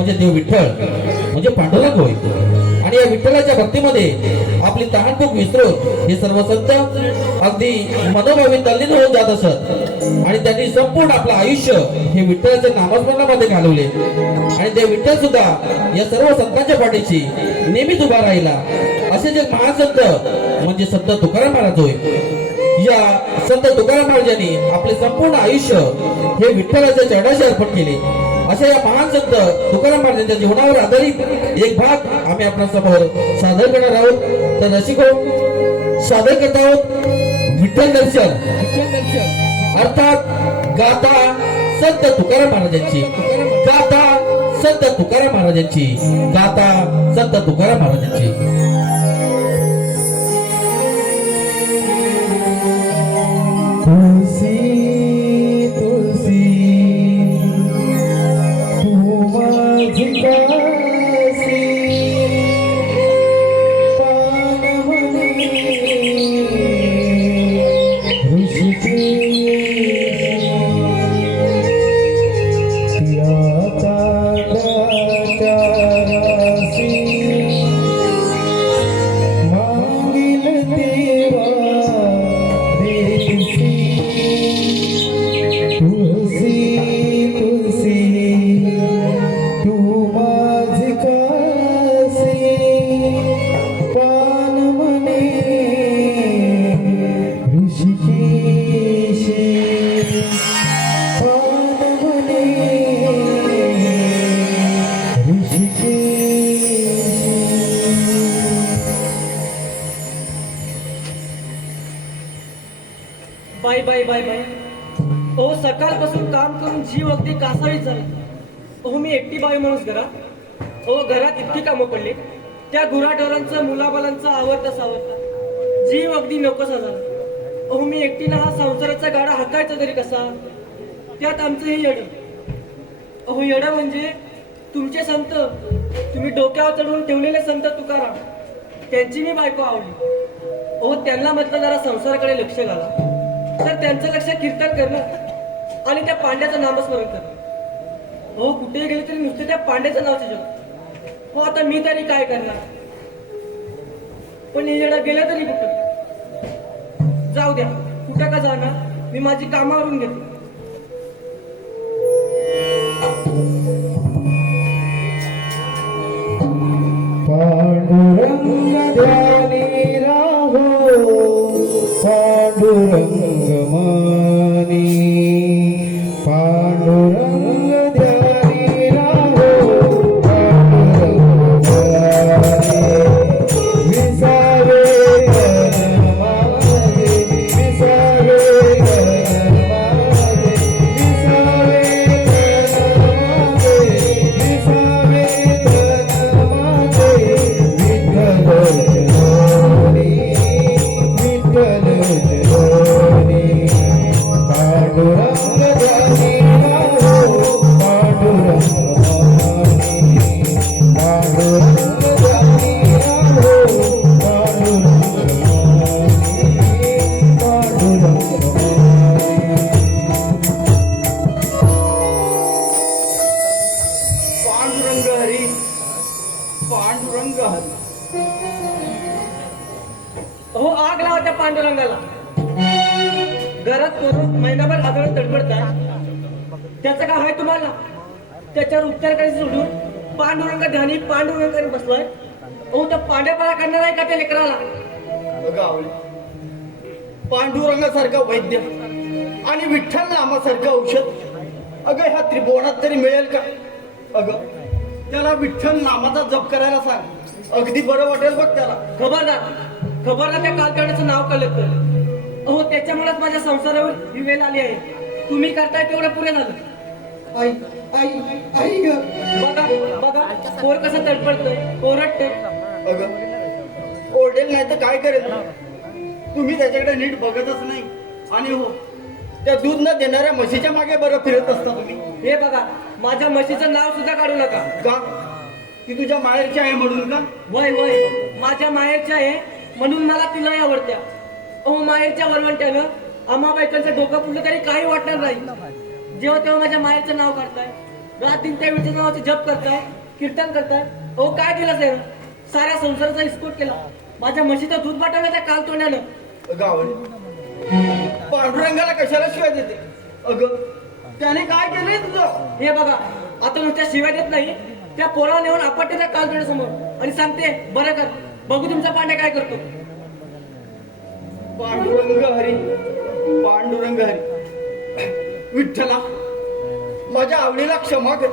म्हणजे देव विठ्ठल म्हणजे पांडुरंग होय. आणि या विठ्ठलाच्या भक्तीमध्ये आपली तहानभूक विसरून हे सर्व संत अगदी मनोभावी तल्लीन होऊन जात असत आणि त्यांनी संपूर्ण आपलं आयुष्य हे विठ्ठलाच्या नामस्मरणामध्ये घालवले. आणि ते विठ्ठल सुद्धा या सर्व संतांच्या पाठीशी नेहमीच उभा राहिला. असे जे महान संत म्हणजे संत तुकाराम महाराज होय. या संत तुकाराम महाराजांनी आपले संपूर्ण आयुष्य हे विठ्ठलाच्या चरणाशी अर्पण केले. अशा या महान संत तुकाराम महाराजांच्या जीवनावर आधारित एक भाग आम्ही आपल्या समोर सादर करणार आहोत. तर रसिको सादर करत आहोत विठ्ठल दर्शन अर्थात गाथा संत तुकाराम महाराजांची, गाथा संत तुकाराम महाराजांची, गाथा संत तुकाराम महाराजांची. Bye bye bye bye. अहो सकाळपासून काम करून जीव अगदी कासावीस झाला. अहो मी एकटी बाई माणूस घरात. अहो घरात इतकी कामं पडली, त्या गुराढोरांचं मुलाबालांचं आवरता सावरता जीव अगदी नकोसा झाला. अहो मी एकटीला हा संसाराचा गाडा हाकायचा तरी कसा, त्यात आमचं हे येडं. अहो येडं म्हणजे तुमचे संत, तुम्ही डोक्यावर चढवून ठेवलेले संत तुकाराम, त्यांची मी बायको आवडली. अहो त्यांना म्हटलं जरा संसाराकडे लक्ष घाला, तर त्यांचं लक्ष कीर्तन करणं आणि त्या पांड्याचं नामस्मरण करणं. हो कुठेही गेले तरी नुसते त्या पांड्याचं नावचे जग. हो आता मी तरी काय करणार. पण येडा गेला तरी कुठं, जाऊ द्या, कुठं का जाणार, मी माझी कामावरून घेतो. पांडुरंग ध्यानी राहो, पांडुरंग मानी, पांडुरंग ध्यानी राहो, पांडुरंग मानी. विसावे गगन माझे, विसावे गगन माझे, विसावे गगन माझे, विसावे गगन माझे. विठ्ठल जलोनी, विठ्ठल जलोनी, पांडुरंग ध्यानी राहो, पांडुरंग मानी, पांडुरंग ध्यानी राहो, पांडुरंग मानी, पांडुरंग मानी. पांडुरंग हरी, पांडुरंग हरी. अहो आग लावा त्या पांडुरंगाला. घरात करून महिनाभर आदळत तडफडताय, त्याचं काय आहे तुम्हाला. त्याच्यावर उपचार करायचे सोडून पांडुरंग ध्यानी पांडुरंगाने बसलाय. अहो त्या पांड्यापाला करणार आहे का त्या लेकराला. पांडुरंगासारखा वैद्य आणि विठ्ठल नामासारखं औषध अगं ह्या त्रिभुवनात तरी मिळेल का. अगं त्याला विठ्ठल नामाचा जप करायला सांग, अगदी बरं वाटेल बघ त्याला. खबरदार त्या कालकर्णाचं नाव कळत. अहो त्याच्यामुळेच माझ्या संसारावर ही वेळ आली आहे. तुम्ही करताय तेवढं पुरे झालं. आई आई आई ग. बघा बघा पोर कसं तडपडतोय, ओरडते. अगं ओरडेल नाही तर काय करेल. तुम्ही त्याच्याकडे नीट बघतच नाही. आणि हो त्या दूध न देणाऱ्या म्हशीच्या मागे बरं फिरत असता तुम्ही. हे बघा माझ्या म्हशीचं नाव सुद्धा काढू नका. का ती तुझ्या माहेरची आहे म्हणून का. वय वय माझ्या माहेरच्या आहे म्हणून मला तिला आवडत्या. अहो माहेरच्या वरवंट्यानं आम्हा बायकांचं डोकं फुटलं तरी काही वाटणार नाही. जेव्हा तेव्हा माझ्या माहेरचं नाव काढताय. रात दिन त्या विठ्ठल नावाचे जप करताय, कीर्तन करताय. अहो काय केलं साहेब? साऱ्या संसाराचा विस्फोट केला. माझ्या म्हशीचं दूध बाटवलं त्या काल तोंडानं. गावडे पांडुरंगाला कशाला शिवाय देते? अगं त्याने काय केलंय तुझं? हे बघा, आता नुसत्या शिवाय देत नाही, त्या पोराला नेऊन आपटते त्या काल तोंडासमोर आणि सांगते बरं कर, बघू तुमचा पांड्या काय करतो. पांडुरंग हरी, पांडुरंग हरी. विठ्ठला माझ्या आवडीला क्षमा कर.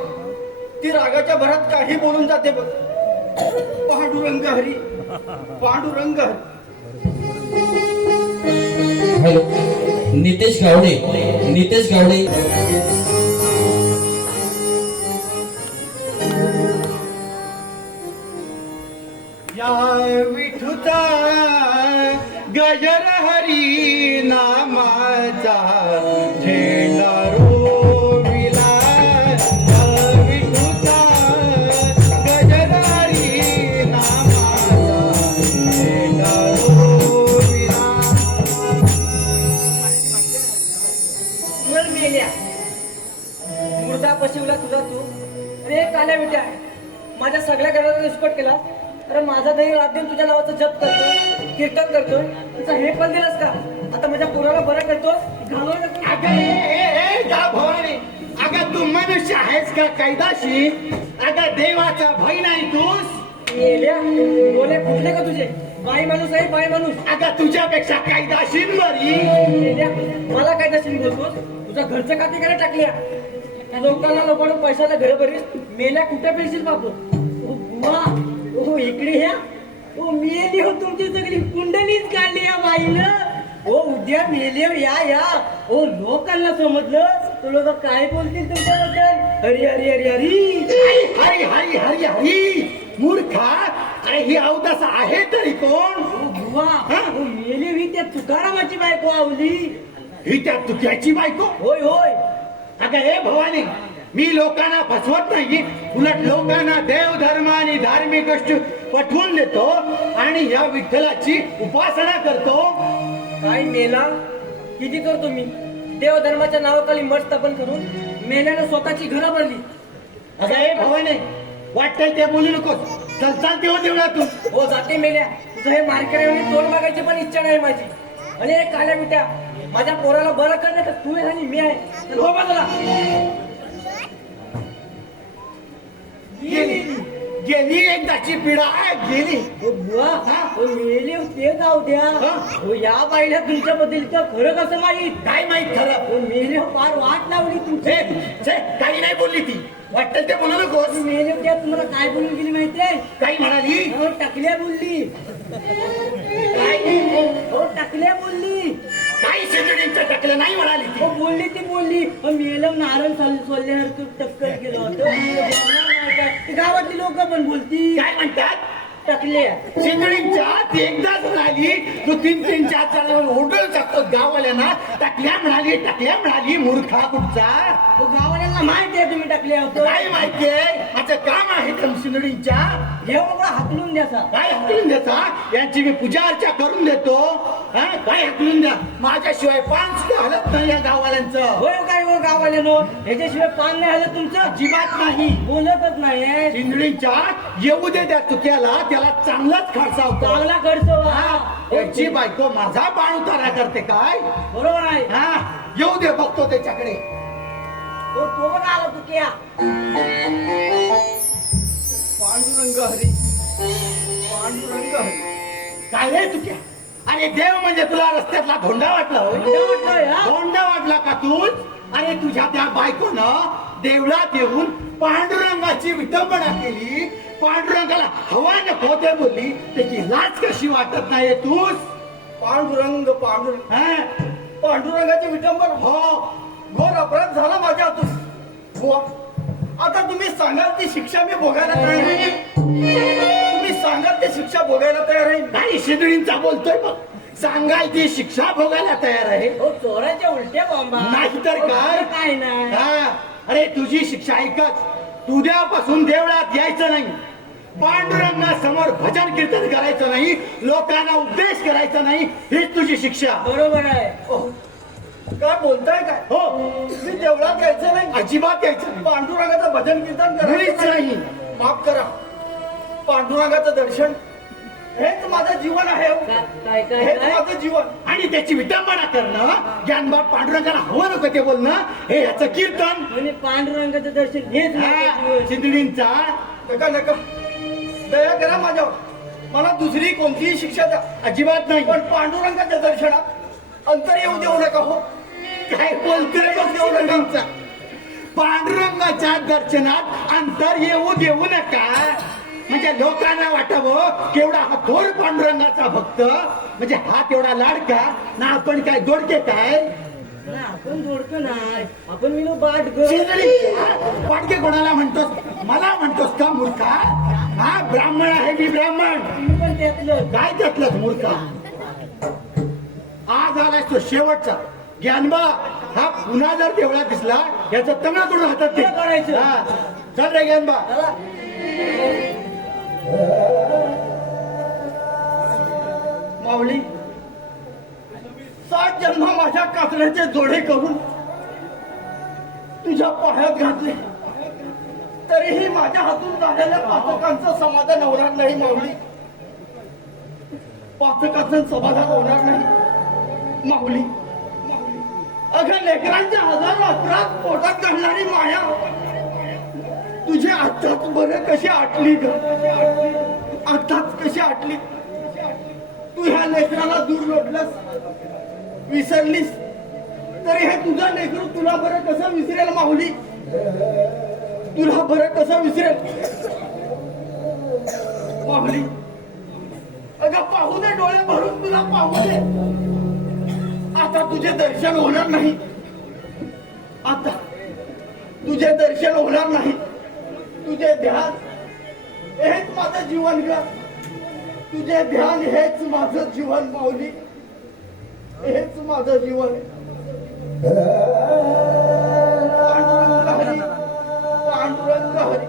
ती रागाच्या भरात काही बोलून जाते बघ. पांडुरंग हरी, पांडुरंग हरी. हॅलो, नितेश गावडे. नितेश गावडे. या विठुता गजर हरी नामाचा झेंडा रोविला. या विठुता गजर हरी नामाचा झेंडा रोविला. मर मेल्या मृदा पशिवला तुझा तू. अरे काल्या विट्या, माझ्या सगळ्या घराचा विस्फोट केला. अरे माझा दही रात दिन तुझ्या नावाचं जप करतोय, कीर्तन करतोय. तुझा हे पण दिलंस का? आता माझ्या पोराला बरं करतो घालवलं का? अगं तू मनुष्य आहेस का कैदाशी? अगं देवाचा भय नाही तूस? मेल्या डोळे फुटले का तुझे? बाई माणूस आहे, बाई माणूस. अगं तुझ्यापेक्षा कैदाशीन बरी. मेल्या मला काय दर्शन बोलतोस? तुझ्या घरचं खाते काय टाकल्या? त्या लोकांना लोकांना पैशाला घर भरीस. मेल्या कुठे पेशील बापू? ओ बुवा, ओ इकडे ह्या. ओ मेली हो तुमची सगळी कुंडलीच काढली या बाईनं. ओ उद्या मेले या या. ओ लोकांना समजलं तो लोक काय बोलतील तुमच्याबद्दल? हरी हरी हरी हरी. हरी हरी हरी हरी. मूर्खा, अरे ही अवदास आहे तरी कोण? ओ बुवा, ओ मेली मी त्या तुकारामाची बायको आवली. ही त्या तुक्याची बायको? होय होय. अगं हे भवानी, मी लोकांना फसवत नाही. उलट लोकांना देव धर्म आणि धार्मिक गोष्टी पटवून देतो आणि या विठ्ठलाची उपासना करतो. काय मेला किती करतो मी? देवधर्माच्या नावाखाली मठ स्थापन करून मेल्यानं स्वतःची घरं भरली. अगं हे भवानी, वाटतंय ते बोलू नकोस. चल चाल देऊ देवळातून. हो जाते मेल्या. तुझं हे मार्केट तोंड बघायची पण इच्छा नाही माझी. आणि हे काल्या मिठ्या, माझ्या पोराला बरं करणे तर तू आहे आणि मी आहे. तर हो बाजूला. गेली गेली एकदाची पिढा गेली. हो बुवा, हा? हो मेले ते जाऊ द्या. हा? हो या बाईला तुमच्याबद्दल तर खरं कसं माहित? काय माहित खरं? हो मेले फार वाट लावली तुमची. काही नाही बोलली ती. वाटतं ते बोलू नकोस. मेले त्या तुम्हाला काय बोलून गेली माहितीये? काही म्हणाली? हो टाकल्या बोलली. काय? हो टाकल्या बोलली. काही शेतडींचं टाकलं नाही म्हणाली ती. हो बोलली ती बोलली. पण मेलं नारळ सोडल्यासारखं टक्कर केलं होतं. गावातली लोक पण बोलती. काय म्हणतात? टाकल्या. शेतडींच्या ती एकदाच म्हणाली. तू तीन तीन चार चार ओरडू शकतो गाववाल्यांना. टाकल्या म्हणाली मूर्खा कुठचा. हो गावाल्यांना माहिती आहे तुम्ही टाकल्या होतं. काय माहितीये? माझं काम आहे त्या शिंदडींच्या. हे बाबा हाकलून द्याचा. काय हकलून देता? यांची मी पूजा अर्चा करून देतो. हा? काय हकलून द्या? माझ्याशिवाय पान सुद्धा हलत नाही या गाववाल्यांचं. होय काय हो गावाल्यानो, ह्याच्याशिवाय पान नाही आलं तुमचं? अजिबात नाही. बोलतच नाही. शिंदडींच्या येऊ दे त्या चुक्याला. त्याला चांगलाच खडसावतो. चांगला करतो हा, त्याची बायको माझा बाण उतारा करते काय? बरोबर आहे. हा, येऊ दे बघतो त्याच्याकडे. हो तो बघा आला तू क्या. पांडुरंग हरी, पांडुरंग हरी. काय रे तुक्या? अरे देव म्हणजे तुला रस्त्यातला धोंडा वाटला होय? धोंडा वाटलाय, हा? धोंडा वाटला का तूच? अरे तुझ्या त्या बायकोनं देवळात येऊन पांडुरंगाची विटंबना केली. पांडुरंगाला हवा नको ते बोलली. त्याची लाज कशी वाटत नाही तूच? पांडुरंग पांडुरंग हा? पांडुरंगाची विटंबना. हो. घोर अपराध झाला माझ्या हातून. बुवा, आता तुम्ही सांगाल ती शिक्षा मी भोगायला तयार आहे. तुम्ही सांगाल ती शिक्षा भोगायला तयार आहे. काही शिदळींचा बोलतोय बघ. सांगाल ती शिक्षा भोगायला तयार आहे. हो चोराच्या उलट्या बॉम्बा. नाही तर काय? काय नाही. हा, अरे तुझी शिक्षा ऐकत. उद्यापासून देवळात यायचं नाही. पांडुरंगासमोर भजन कीर्तन करायचं नाही. लोकांना उपदेश करायचा नाही. हीच तुझी शिक्षा. बरोबर आहे. ओह, काय बोलताय काय हो मी देवळात यायचं नाही अजिबात यायचं नाही. पांडुरंगाचं भजन कीर्तन मुळीच करायचं नाही. माफ करा पांडुरंगाचं दर्शन हेच माझं जीवन आहे हो. काय काय हेच काय माझं जीवन आणि त्याची विटंबना करणं ज्ञानबा पांडुरंगाला हवं नको ते बोलणं हे याचं कीर्तन म्हणजे पांडुरंगाचं दर्शन हेच माझं हा, जीवन. चिंधडींचा नका नका दया करा माझ्यावर मला दुसरी कोणतीही शिक्षा द्या अजिबात नाही. पण पांडुरंगाच्या दर्शनात अंतर येऊ देऊ नका हो काय बोलतोय बघ चिंधडींचा? पांडुरंगाच्या दर्शनात अंतर येऊ देऊ नका म्हणजे लोकांना वाटावं केवढा हा थोर पांडुरंगाचा भक्त म्हणजे हा तेवढा लाडका ना आपण काय दोडके काय नाही, आपण जोडतो नाही आपण विनो बाट वाटके कोणाला म्हणतोस मला म्हणतोस का मूर्खा हा ब्राह्मण आहे मी ब्राह्मण तुम्ही पण त्यातलं काय त्यातलाच मूर्खा आज आलाय तो शेवटचा ज्ञानबा हा पुन्हा जर देवळात दिसला याचं तंगड तोडून हातात दे. काय करायचं? हा, चल रे ज्ञानबा चला. माऊली 7 जन्म माझ्या कातऱ्याचे जोडे करून तुझ्या पायात घातले तरीही माझ्या हातून झालेल्या पातकांचं समाधान होणार नाही माऊली पातकांचं समाधान होणार नाही माऊली अगं लेकरांच्या हजारो अपराध पोटात घालणारी माया तुझी आत्ताच बरं कशी आटली ग आत्ताच कशी आटली तू ह्या लेकराला दूर लोटलंस विसरलीस तरी हे तुझं लेकरू तुला बरं कसं विसरेल माऊली तुला बरं कसं विसरेल माऊली अगं पाहू दे डोळे भरून तुला पाहू दे आता तुझे दर्शन होणार नाही आता तुझे दर्शन होणार नाही तुझे ध्यान हेच माझं जीवन ग तुझे ध्यान हेच माझं जीवन माऊली हेच माझं जीवन पांडुरंग हरी पांडुरंग हरी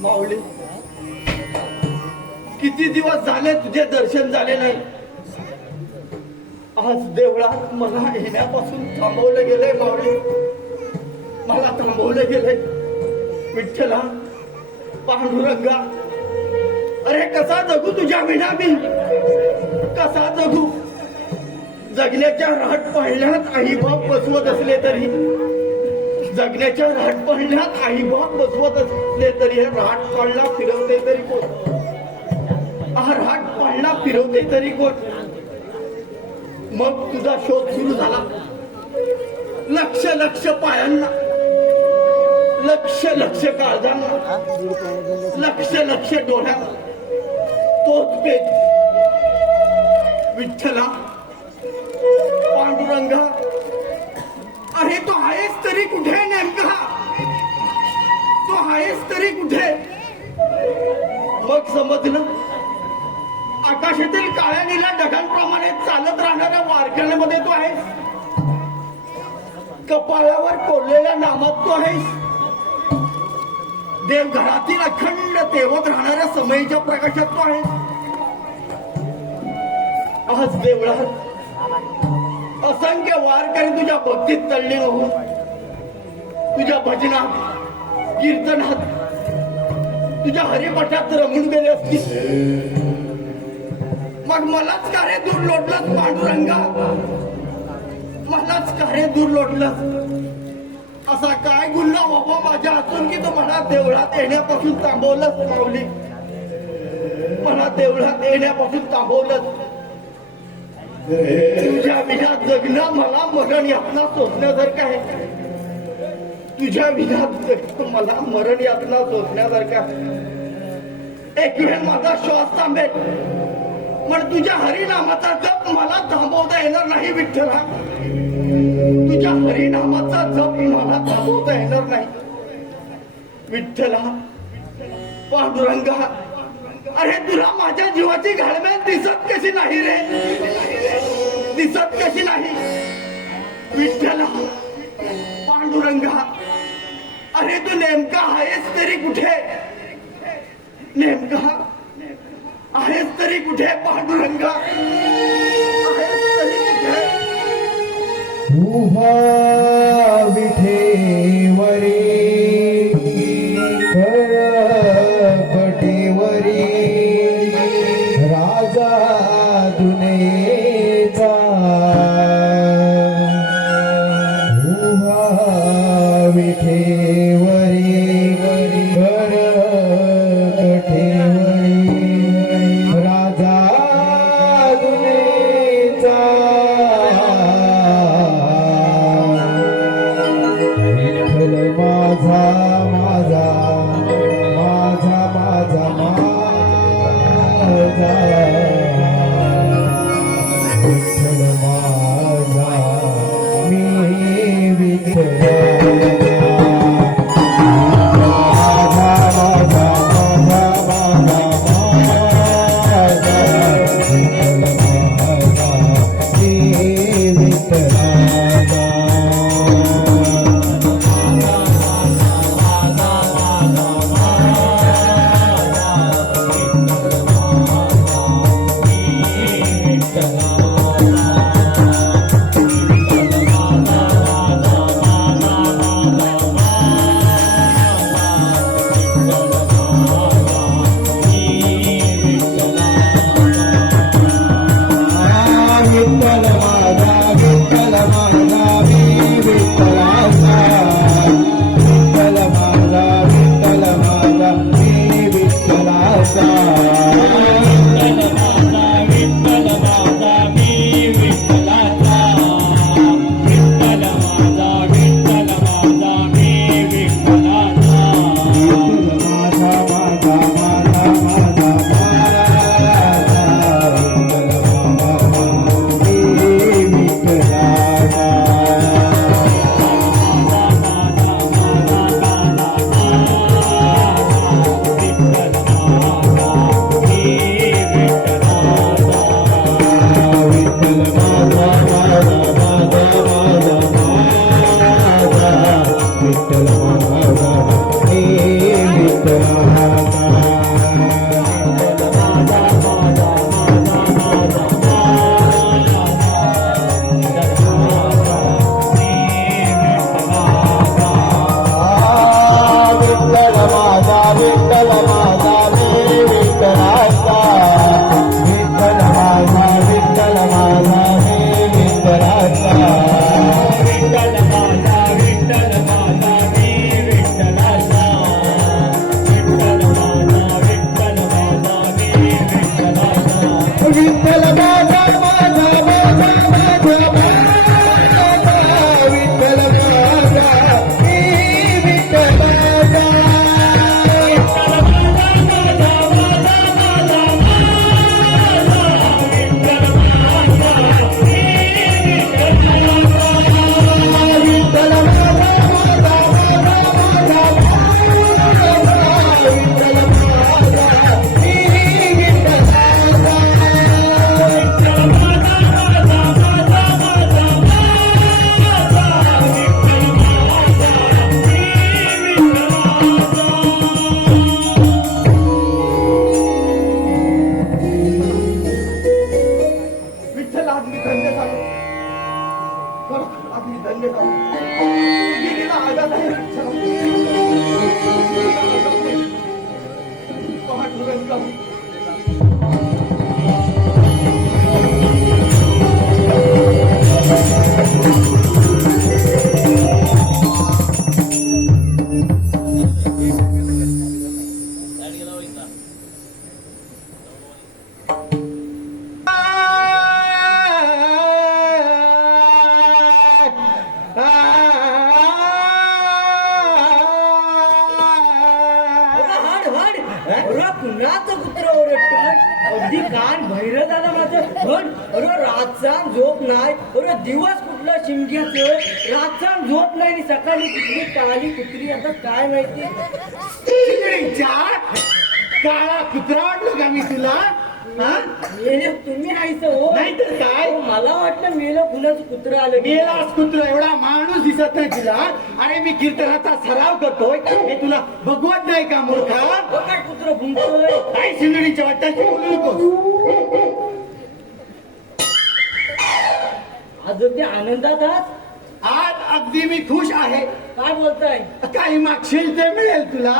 माऊली किती दिवस झाले तुझे दर्शन झाले नाही आज देवळात मला येण्यापासून थांबवलं गेलंय माऊली मला थांबवलं गेलंय विठ्ठला पांडुरंगा अरे कसा जगू तुझ्या विना मी कसा जगू जगण्याच्या राहट पाळण्यात आई बाप बसवत असले तरी जगण्याच्या राहट पाळण्यात आई बाप बसवत असले तरी हे राहट पाळणा फिरवते तरी कोण हा राहट पाळणा फिरवते तरी कोण मग तुझा शोध सुरू झाला लक्ष लक्ष पायांना लक्ष लक्ष काळजांना लक्ष लक्ष डोळ्यांना तोच पेज विठ्ठला पांडुरंगा अरे तो आहेस तरी कुठे नेमका तो आहेस तरी कुठे मग समजलं आकाशातील काळ्या नीला ढगांप्रमाणे चालत राहणाऱ्या वारकऱ्यांमध्ये तो आहेस कपाळावर कोरलेल्या नामात तो आहेस देवघरातील अखंड तेवत राहणाऱ्या समयीच्या प्रकाशात तो आहेस आज देवळात असंख्य वारकरी तुझ्या भक्तीत तल्लीन होऊन तुझ्या भजनात कीर्तनात तुझ्या हरिपाठात रमून गेले असतील मग मलाच का रे दूर लोटलंच पांडुरंगा मलाच का रे दूर लोटलंच असा काय गुन्हा बाबा माझ्या हातून की तो मला देवळात येण्यापासून थांबवलंच माऊली मला देवळात येण्यापासून थांबवलंच तुझ्या विना जगणं मला मरण यातना सोसण्यासारखं आहे तुझ्या विना जगणं मला मरण यातना सोसण्यासारखं आहे एक वेळ माझा श्वास थांबेल पण तुझ्या हरिनामाचा जप मला थांबवता येणार नाही विठ्ठला तुझ्या हरिनामाचा जप मला थांबवता येणार नाही. विठ्ठला, पांडुरंगा, अरे तुला माझ्या जीवाची घालमेल दिसत कशी नाही रे? दिसत कशी नाही? विठ्ठला, पांडुरंगा, अरे तू नेमका आहेस तरी कुठे? नेमका आहेस तरी कुठे पांडुरंगा? आहेस तरी कुठे? उभा विठेवरी करपटेवरी राजा दुनेचा उभा विठेवरी करपटेवरी राजा दुनेचा विठ्ठल माझा माझा माझा माझा माझा विठ्ठल माझा मी विठ्ठल माझा माझा माझा माझा माझा विठ्ठल माझा मी विठ्ठलाचा विठ्ठल माझा विठ्ठल माझा मी विठ्ठलाचा विठ्ठल माझा विठ्ठल माझा मी विठ्ठलाचा विठ्ठल माझा विठ्ठल माझा मी विठ्ठलाचा विठ्ठल माझा विठ्ठल माझा मी विठ्ठलाचा माझा माझा माझा माझा विठ्ठल माझा हे विठ्ठल विठ्ठल माझा विठ्ठल माझा मी विठ्ठलाचा विठ्ठल माझा विठ्ठल माझा मी विठ्ठलाचा विठ्ठल माझा विठ्ठल माझा मी विठ्ठलाचा विठ्ठल माझा विठ्ठल माझा मी विठ्ठलाचा विठ्ठल माझा माझा माझा माझा विठ्ठल माझा मी विठ्ठलाचा विठ्ठल आज मी धन्य झालो. खरंच आज मी धन्य झालो. गेलेला आघात आहे विठ्ठला. पांडुरंगा, कुणाचं कुत्र ओरडतात? अगदी कान भैर झाला माझं. पण अरे रातचा झोप नाही, अरे दिवस कुठला आपलं शिमग्याचं रातचं झोप नाही आणि सकाळी कुठली काळी कुत्री आता काय माहिती. काळा कुत्रा वाटलो का मी तुला? हा? मेले तुम्ही आईचं हो. नाहीतर काय? हो, मला वाटलं मेलं फुलाचं कुत्रं आलं की. गेलास कुत्रा एवढा माणूस दिसत नाही तुला. अरे मी कीर्तनाचा सराव करतोय हे तुला बघवत नाही का मूर्खा? हो, काय कुत्रं भुंकतोय. काय शिंदडीच्या वाटतात बोलू नकोस. अजून ते आनंदात आहात. आज अगदी मी खुश आहे. काय बोलताय. काही मागशील ते मिळेल तुला.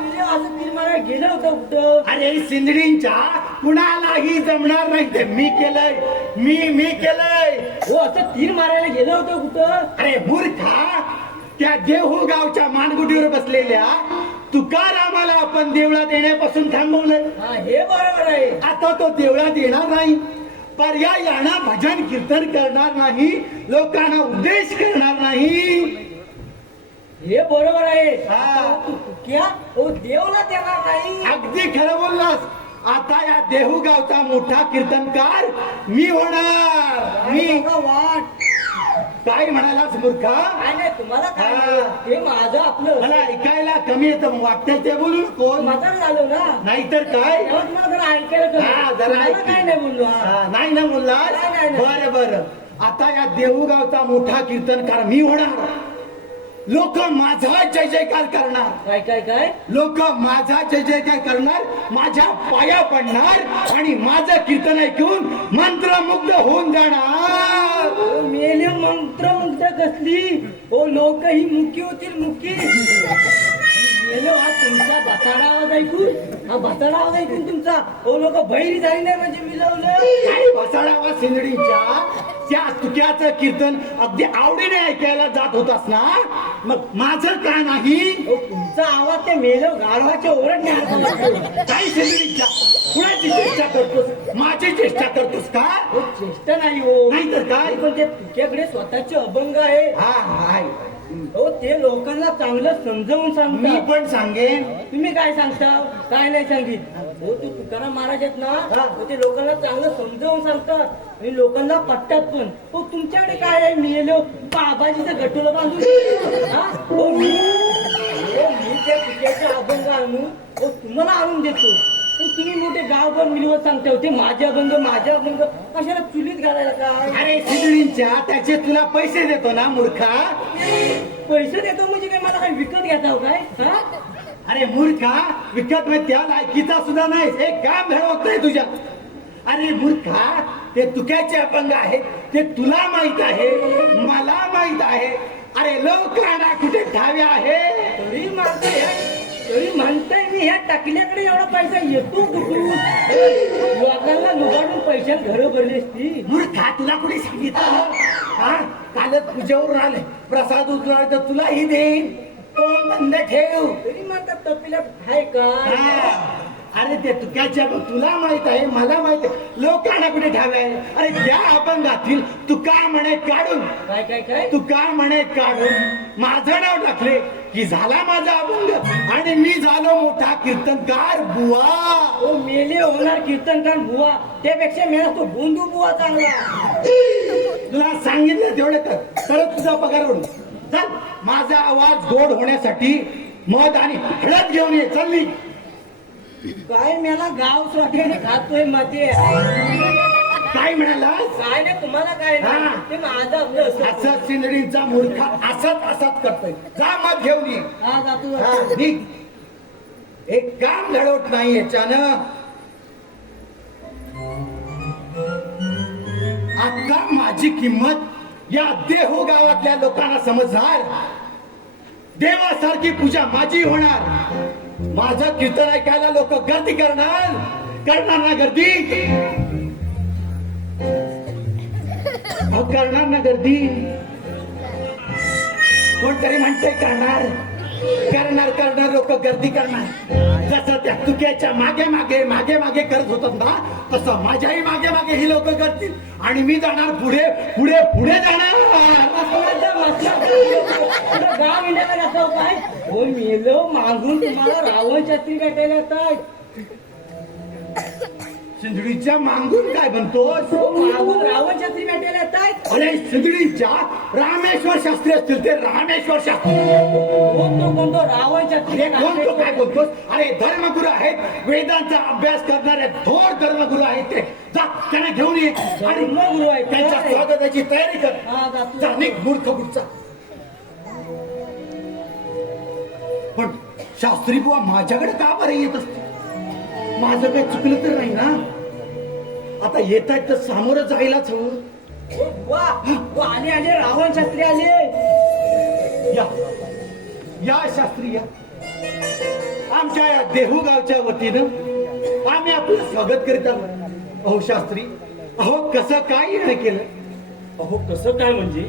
मेले असं तीर मारा गेलं होतं कुठं. अरे सिंदडींच्या कुणालाही जमणार नाही ते मी केलंय. मी केलंय. हो असं तीर मारायला गेलं होतं कुठं. अरे मूर्खा त्या देहू गावच्या मानगुटीवर बसलेल्या तुकारामाला आपण देवळात येण्यापासून थांबवलंय. हा हे बरोबर आहे. आता तो देवळात येणार नाही. पर्यायानं भजन कीर्तन करणार नाही. लोकांना उपदेश करणार नाही. हे बरोबर आहे. हा. तू क्या हो देवला देणार नाही. अगदी खरं बोललास. आता या देहू गावचा मोठा कीर्तनकार मी होणार. मी बघा वाट. काय म्हणालास मूर्खा? काय नाही तुम्हाला काय हा. नाही. हे माझं आपलं मला ऐकायला कमी येतं वाटतं ते बोलू नको. म्हातारं झालं ना. नाहीतर काय? तेव्हा तुम्हाला जरा ऐकायला कमी. हा, जरा तुम्हाला ऐक. काय नाही बोललो. हा. हा, नाही ना बोललास? नाही, नाही. बरं बरं. आता या देहू गावचा मोठा कीर्तनकार मी होणार. लोक माझा जय जयकार करणार. काय काय काय लोक माझा जय जयकार करणार. माझ्या पाया पडणार आणि माझं कीर्तन ऐकून मंत्रमुग्ध होऊन जाणार. हो, मेले मंत्र कसली. हो लोक ही मुकी होतील मुकी. मेलो हा तुमचा बसाडा आवाज ऐकून. हा बसाडा आवाज ऐकून तुमचा हो लोक बहिरी झाली नाही म्हणजे मिळवलं. काय बसाडावा सिंदडीच्या त्या तुक्याचं कीर्तन अगदी आवडीने ऐकायला जात होतास ना. मग माझं का नाही? हो तुमचा आवाज ते मेलो गाढवाच्या ओरडणे. काय सिंदडीच्या कुणाची चेष्टा करतोस? माझी चेष्टा करतोस का? हो चेष्टा नाही हो. नाहीतर काय? पण ते तुझ्याकडे स्वतःचे अभंग आहे. हा हाय. हो ते लोकांना चांगलं समजावून मी सांगतात. पण सांगेन. तुम्ही काय सांगता. काय नाही सांगित. हो ते तुकाराम महाराज आहेत ना. हो, ते लोकांना चांगलं समजावून सांगतात आणि लोकांना पटतात पण. हो तुमच्याकडे काय आहे. मिळेलो बाबाजीचं गटोलं बांधून. हा? हो मी त्या तुझ्याचे अभंग आणून हो तुम्हाला आणून देतो. हो, तुम्ही मोठे गावभर मिळवत सांगता. हो, ते माझे अभंग कशाला चुलीत घालायला काय. अरे सिंदडींच्या त्याचे तुला पैसे देतो ना मूर्खा. पैसे देतो म्हणजे काय मला काय विकत घेता हो काय. हा? अरे मूर्खा विकत नाही त्या लायकीचा सुद्धा नाही. एक काम घडवत नाही तुझ्या. अरे मूर्खा ते तुक्याचे अभंग आहेत ते तुला माहित आहे मला माहित आहे. अरे लोकांना कुठे ठावे आहे. तरी म्हणताय मी ह्या टाकल्याकडे एवढा पैसा येतो कुठून. लोकांना लुबाडून पैशात घरं भरली असती. मूर्खा तुला कुठे सांगितलं? हा कालच पूजेवरून आले. प्रसाद उचला तर तुलाही देईन. तोंड बंद ठेव. तरी म्हणतात तपिल्यात आहे का. हा. अरे ते तुक्याचे अभंग तुला माहित आहे मला माहित आहे. लोकांना कुठे ठावे आहे. अरे त्या अभंगातील तुका म्हणे काढून काय काय काय तुका म्हणे काढून माझं नाव टाकले की झाला माझा अभंग आणि मी झालो मोठा कीर्तनकार बुवा. हो मेले होणार कीर्तनकार बुवा. त्यापेक्षा मेला तो बोंधू बुवा चांगला. तुला सांगितलं तेवढं कर. तरच तुझा पगार होईल. चल माझा आवाज गोड होण्यासाठी मध आणि हळद घेऊन ये. चल निघ. काय मेला गाव सोडल्याने खातोय माते. काय म्हणालास? काय नाही तुम्हाला काय हा. नाही. ते माझं आपलं असं. असं सिंदडीचा मूर्खा असाच करतोय. जा मध घेऊन ये. हा जातो हा, निघ. एक काम घडवत नाही याच्यानं. आता माझी किंमत या देहू गावातल्या लोकांना समजणार. देवासारखी पूजा माझी होणार. माझं कीर्तन ऐकायला लोक गर्दी करणार ना गर्दी. करणार ना गर्दी. कोणतरी म्हणते करणार लोक गर्दी करणार. जसं त्या तुक्याच्या मागे मागे करत होतात ना तसं माझ्याही मागे ही लोक करतील आणि मी जाणार पुढे जाणार. गाव इंडियाला नसाव काय. हो मेलो मागून तुम्हाला रावण छत्री भेटायला येतात. सिंधुडीच्या मागून काय म्हणतोस मागून रावण छत्री भेटायला येत आहेत. अरे सिंधुडीच्या रामेश्वर शास्त्री असतील ते रामेश्वर शास्त्री कोणतो रावण छत्री अरे कोण तो काय बोलतोस अरे धर्मगुरू आहेत वेदांचा अभ्यास करणारे थोर धर्मगुरू आहेत ते जा त्यांना घेऊन ये आणि धर्मगुरू आहेत. त्यांच्या स्वागताची तयारी कर हा, जातो. जा, निघ, मूर्ख पुढचा पण शास्त्री बुवा माझ्याकडे का बरं येत असते माझं काही चुकलं तर नाही ना आता येत आहेत तर सामोरं जायलाच हवं वा आले आले रावण छत्री आले. या या शास्त्री या आमच्या या देहू गावच्या वतीनं आम्ही आपलं स्वागत करीत आहोत अहो शास्त्री अहो कसं काय येणं केलं अहो कसं काय म्हणजे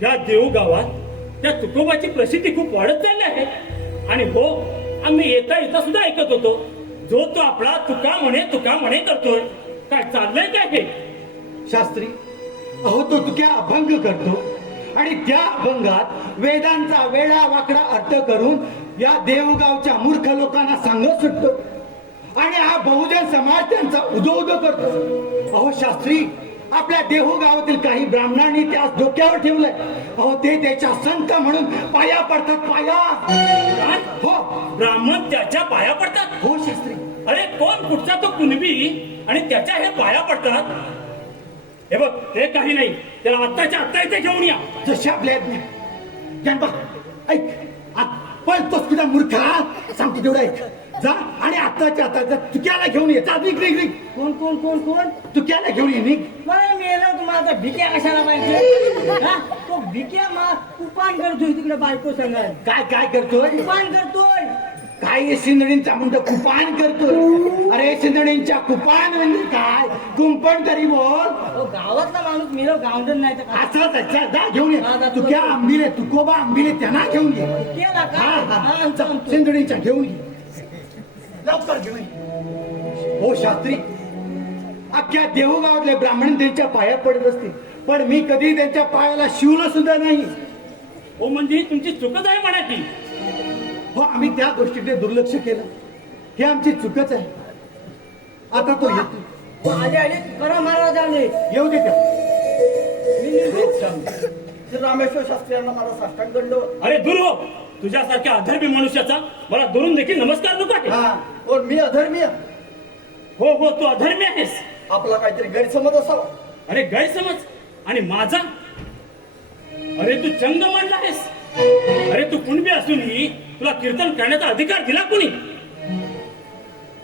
त्या देऊ गावात त्या तुकोबाची प्रसिद्धी खूप वाढत चालली आहे आणि हो आम्ही येता येता सुद्धा ऐकत होतो जो तो आपला तुका म्हणे करतोय काय चाललंय काय हे शास्त्री अहो तो तुक्या अभंग करतो आणि त्या अभंगात वेदांचा वेडा वाकडा अर्थ करून या देवगावच्या मूर्ख लोकांना सांगत सुटतो आणि हा बहुजन समाज त्यांचा उदो उदो करतो अहो शास्त्री आपल्या देहू गावातील काही ब्राह्मणांनी त्यास डोक्यावर ठेवलंय अहो ते त्याच्या संत म्हणून पाया पडतात पाया काय? हो ब्राह्मण त्याच्या पाया पडतात हो शास्त्री अरे कोण कुठचा तो कुणबी आणि त्याच्या हे पाया पडतात हे बघ ते काही नाही त्याला आत्ताच्या आत्ता इथे घेऊन या जशी आपल्या ज्ञानबा ऐक पण तो तुझा मूर्खा सांगतो तेवढं ऐक जा आणि आत्ताच्या आता तुक्याला घेऊन ये जा निघ निघ निघ कोण कोण कोण कोण तुक्याला घेऊन ये निघ मला मेलं तुम्हाला भिक्या कशाला पाहिजे हा? तो भिक्या उपान करतोय तिकडे बायको सांगाल काय काय करतोय उपान करतोय. काय सिंधणींचा म्हणतो कुपान करतोय अरे सिंधणींच्या कुपान म्हणजे काय कुंपण तरी बोल अहो, गावातला माणूस मिळव गावंडन नाही तर काय? असंच अच्छा जा घेऊन हा, ये जातो. तुक्या आंबिले तुकोबा आंबिले त्यांना घेऊन ये केला का हा हा, हा आणतो, आणतो. सिंधणींच्या घेऊन ये लवकर घेऊन ये हो शास्त्री अख्ख्या देहू गावातले ब्राह्मण त्यांच्या पाया पडत असतील पण मी कधी त्यांच्या पायाला शिवलं सुद्धा नाही हो म्हणजे तुमची चुकच आहे म्हणा की हो आम्ही त्या गोष्टीकडे दुर्लक्ष केलं हे आमची चुकच आहे आता तो येतो आले आले करा महाराज आले. येऊ दे त्या श्री रामेश्वर शास्त्री यांना माझा साष्टांग दंडवत अरे दूर हो तुझ्यासारख्या अधर्मी मनुष्याचा मला दुरून देखील नमस्कार नको आहे. हा कोण मी अधर्मीय हो हो तू अधर्मी आहेस आपला काहीतरी गैरसमज असावा अरे गैरसमज आणि माझा अरे तू चंग मांडला आहेस अरे तू कुणबी असूनही तुला कीर्तन करण्याचा अधिकार दिला कुणी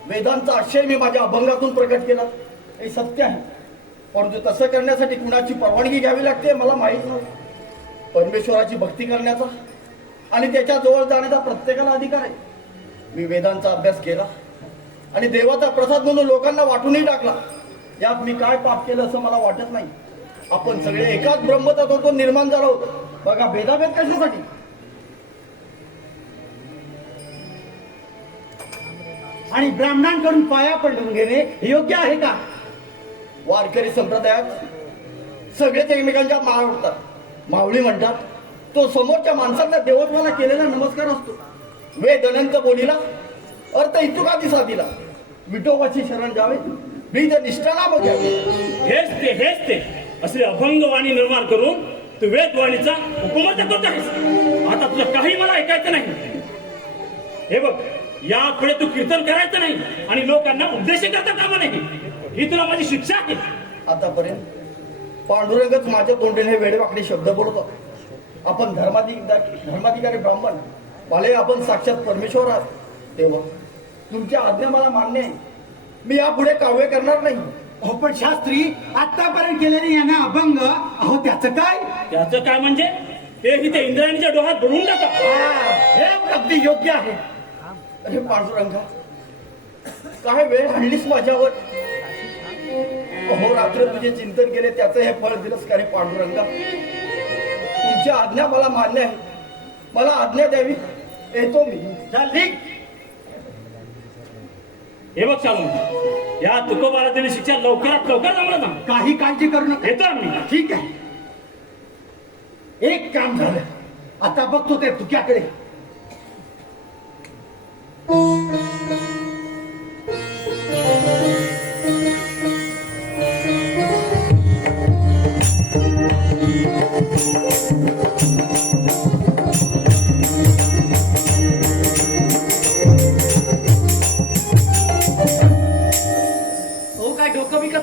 वेदांचा आशय मी माझ्या अभंगातून प्रकट केला हे सत्य आहे परंतु तसं करण्यासाठी कुणाची परवानगी घ्यावी लागते मला माहीत नव्हतं परमेश्वराची भक्ती करण्याचा आणि त्याच्या जवळ जाण्याचा प्रत्येकाला अधिकार आहे मी वेदांचा अभ्यास केला आणि देवाचा प्रसाद म्हणून लोकांना वाटूनही टाकला यात मी काय पाप केलं असं मला वाटत नाही आपण सगळे एकाच ब्रह्मतत्वातून निर्माण झालो होतो बघा भेदाभेद कशासाठी आणि ब्राह्मणांकडून पाया पडून घेणे हे योग्य आहे का वारकरी संप्रदायात सगळेच एकमेकांच्या माळ उठतात माऊली म्हणतात तो समोरच्या माणसांना देवत्वाला केलेला नमस्कार असतो वेद अनंत बोलीला अर्थ इतुकादी साधीला विठोबाची शरण जावे ब्रीद निष्ठाना बघावे हेच ते असे अभंगवाणी निर्माण करून तू वेदवाणीचा उपमत करत आहेस आता तुझं काही मला ऐकायचं नाही हे बघ यापुढे तू कीर्तन करायचं नाही आणि लोकांना उपदेश करता कामा नाही ही तुला माझी शिक्षा आहे आतापर्यंत पांडुरंगच माझ्या तोंडीने वेडेवाकडे शब्द बोलतो आपण धर्माधिकारी ब्राह्मण माले आपण साक्षात परमेश्वर आहात तेव्हा तुमच्या आज्ञा मला मान्य आहे मी यापुढे काव्य करणार नाही हो पण शास्त्री आतापर्यंत केलेले यांना अभंग अहो त्याचं काय त्याचं काय म्हणजे तेही ते इंद्रायणीच्या डोहात बुडवून टाका हे अगदी योग्य आहे अरे पांडुरंगा काय वेळ आणलीस माझ्यावर अहो रात्र तुझे चिंतन केले त्याचं हे फळ दिलंस का रे पांडुरंगा तुमची आज्ञा मला मान्य आहे मला आज्ञा द्यावी येतो मी चालेल हे बघ शालू या तुकोबाला दिली शिक्षा लवकरात लवकर जमलं ना काही काळजी करू नका येतो आम्ही ठीक आहे एक काम झालं आता बघतो ते तुक्याकडे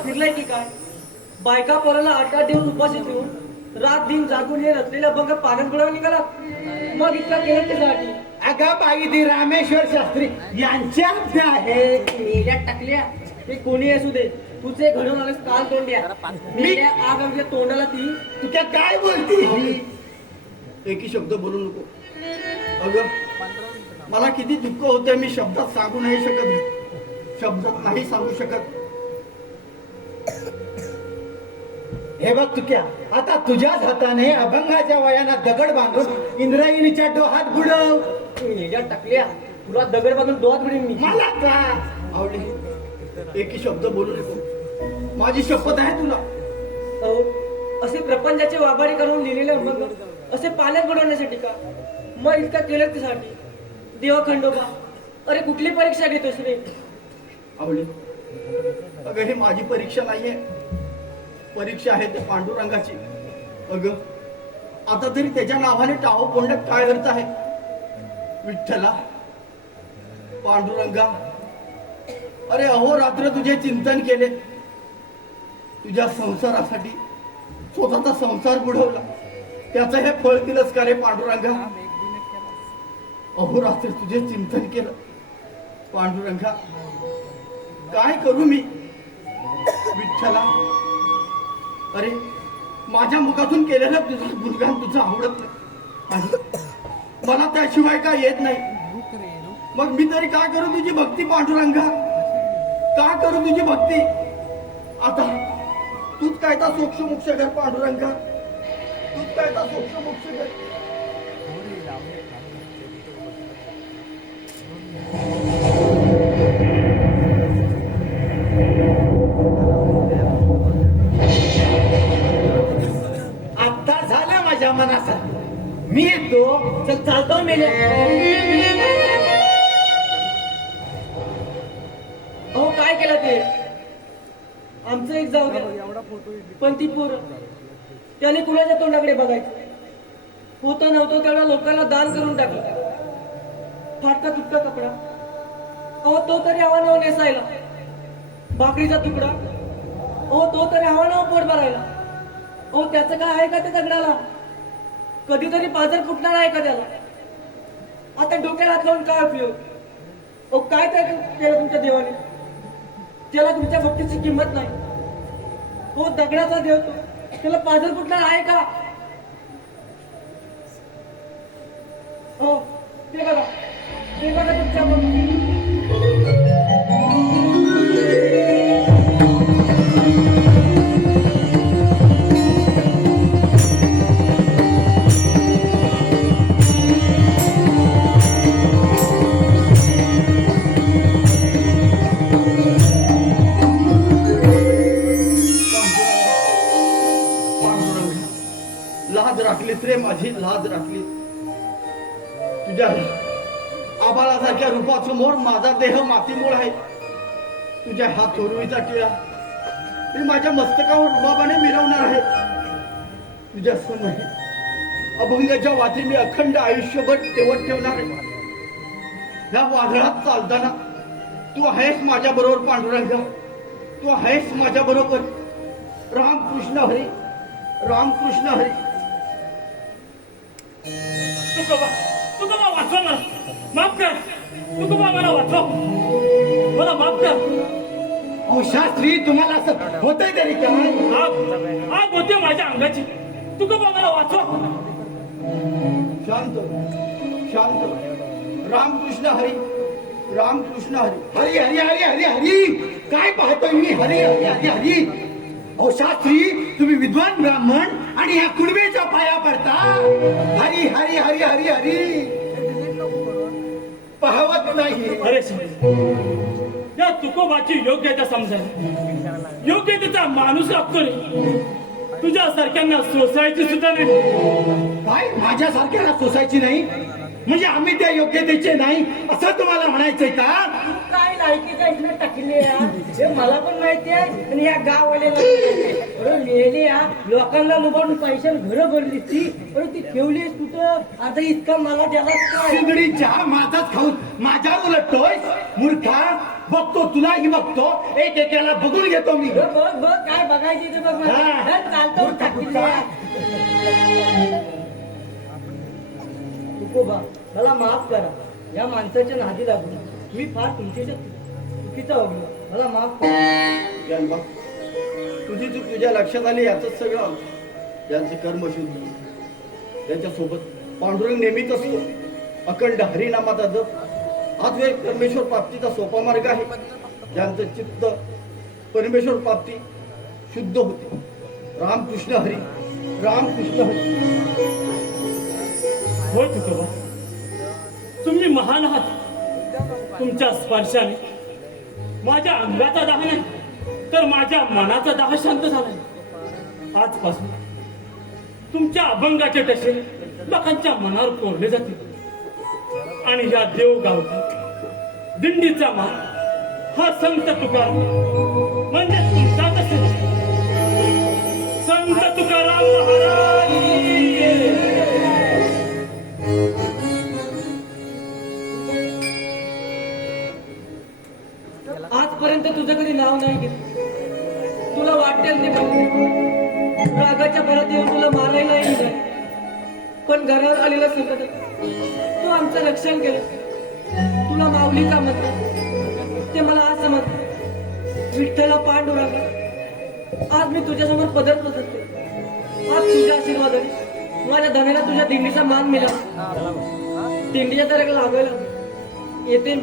फिरलाय की काय बायका पोराला 8-8 दिवस उपाशी ठेवून रात दिन जागून हे रचलेल्या बघ पाण्यात बुडावून निघाला मग इतका केलं त्यासाठी अगं बाई ती रामेश्वर शास्त्री यांच्या हत्या आहे मेल्या टाकल्या ते कोणी असू दे तुझे घडून आलेस काल तोंड्या मेल्या आग आमच्या तोंडाला ती तू त्या काय बोलती एकही शब्द बोलू नको अगं मला किती दुःख होतंय मी शब्दात सांगू नाही शकत शब्दात नाही सांगू शकत हे बघ तुक्या आता तुझ्याच हाताने अभंगाच्या वयाना दगड बांधून इंद्रायणीच्या डोहात बुडव मेल्या टाकल्या तुला दगड बांधून डोहात बुडीन मी मला का आवडे एकही शब्द बोलू नको माझी शपथ आहे तुला अहो, असे प्रपंचाचे वाबाडी करून लिहिलेले अभंग असे पाण्यात बुडवण्यासाठी का मग इतका केलं त्यासाठी देवा खंडोबा अरे कुठली परीक्षा घेतोस रे आवडे अगं हे माझी परीक्षा नाहीये परीक्षा आहे ते पांडुरंगाची अगं आता तरी त्याच्या नावाने टाहो पोंडत काय अर्थ आहे विठ्ठला पांडुरंगा अरे अहोरात्र तुझे चिंतन केले तुझ्या संसारासाठी स्वतःचा संसार बुडवला त्याचं हे फळ दिलंस का रे पांडुरंगा अहोरात्र तुझे चिंतन केलं पांडुरंगा काय करू मी विठ्ठला अरे माझ्या मुखातून केलेलं तुझं गुणगान तुझं आवडत नाही आणि मला त्याशिवाय काय येत नाही मग मी तरी काय करू तुझी भक्ती पांडुरंगा काय करू तुझी भक्ती आता तूच काय तर सोक्ष मोक्ष कर पांडुरंगा तूच काय तर सोक्ष मोक्ष कर आता झालं माझ्या मनासारखं मी येतो चल चालतो मेल्या अहो काय केलं ते आमचं एक जाऊ द्या पण ती पोर त्याने कुणाच्या तोंडाकडे बघायचं होतं नव्हतं तेवढा लोकांना दान करून टाकलं फाटका तुटका कपडा अहो तो तरी हवा नेसायला भाकरीचा तुकडा अहो तो तरी हवा पोट भरायला अहो त्याचं काय आहे का ते दगडाला कधीतरी पाजर फुटणार आहे का त्याला आता डोक्याला हात लावून काय उपयोग अहो काय काय केलं तुमच्या देवाने त्याला तुमच्या भक्तीची किंमत नाही हो दगडाचा देव तो त्याला पाजर फुटणार आहे का हो ते बघा तुमच्या लाज राखलीस रे माझी लाज राखली तुझ्या आबाळासारख्या रूपासमोर माझा देह मातीमूळ आहे तुझ्या हा थोरवीचा टिळा मी माझ्या मस्तकावर रुबाबाने मिरवणार आहे तुझ्या समोर अभंगाच्या वाटी मी अखंड आयुष्यभर तेवत ठेवणार आहे या वादळात चालताना तू आहेस माझ्या बरोबर पांडुरंगा तू आहेस माझ्या बरोबर रामकृष्ण हरी रामकृष्ण हरी तुकोबा वाचव मला माफ कर तुकोबा मला वाचव मला माफ कर अहो शास्त्री तुम्हाला असं होतंय तरी काय आग होते माझ्या अंगाची तुकोबा मला वाचव शांत शांत रामकृष्ण हरी रामकृष्ण हरी हरी हरी हरी हरी हरी काय पाहतोय मी हरी हरी हरी हरी अहो शास्त्री तुम्ही विद्वान ब्राह्मण आणि या कुणबीच्या पाया पडता हरी हरी हरी हरी हरी पाहवत नाही अरे या तुकोबाची योग्यता समजायला योग्यतेचा माणूस लागतो रे तुझ्या सारख्यांना सोसायची सुद्धा नाही काय माझ्यासारख्याला सोसायची नाही म्हणजे आम्ही त्या योग्यतेचे नाही असं तुम्हाला म्हणायचंय का काय टाळकीच्या इकडे टाकली हे मला पण माहिती आहे आणि या गाववाल्याला लिहिली लोकांना लुबाडून पैशाला घरं भरली ती पण ती ठेवलीस कुठं आता इतका मला द्यायला काय शिगडीच्या माझाच खाऊन माझ्या उलटतोय मूर्खा बघतो तुलाही बघतो एक एकाला बघून घेतो मी बघ बघ बघ काय बघायची ते बघ हा. चालतो टाकली तुकोबा मला माफ करा या माणसाच्या नादी लागून मी फार तुमच्याच्या चुकीचा वागलो मला माफ करा जानबा, तुझी चूक तुझ्या लक्षात आली याच सगळं यांचे कर्म शुद्ध त्यांच्यासोबत पांडुरंग नेहमीच असतो अखंड हरिनामाचा जप हाच वेळ परमेश्वर प्राप्तीचा सोपा मार्ग आहे ज्यांचं चित्त परमेश्वर प्राप्ती शुद्ध होते रामकृष्ण हरी रामकृष्ण हरी होय तुकोबा, तुम्ही महान आहात. तुमच्या स्पर्शाने माझ्या अंगाचा दाह नाही तर माझ्या मनाचा दाह शांत झालाय. आजपासून तुमच्या अभंगाचे टसे लोकांच्या मनावर कोरले जातील आणि या देवगावचा दिंडीचा मान हा संत तुकाराम म्हणजे तुमचाच असेल. संत तुकाराम महाराज की जय. आजपर्यंत तुझं कधी नाव नाही घेतलं तुला वाटेल ते पण रागाच्या भरात येऊन तुला मारायलाही नाही पण घरात आलेलं संकट तू आमचं रक्षण केलं तुला माऊली का म्हणतात ते मला आज समजलं विठ्ठला पांडुरंगा आज मी तुझ्यासमोर पदर बसते आज तुझ्या आशीर्वादाने माझ्या धनाला तुझ्या दिंडीचा मान मिळाला दिंडीच्या तर लागायला येते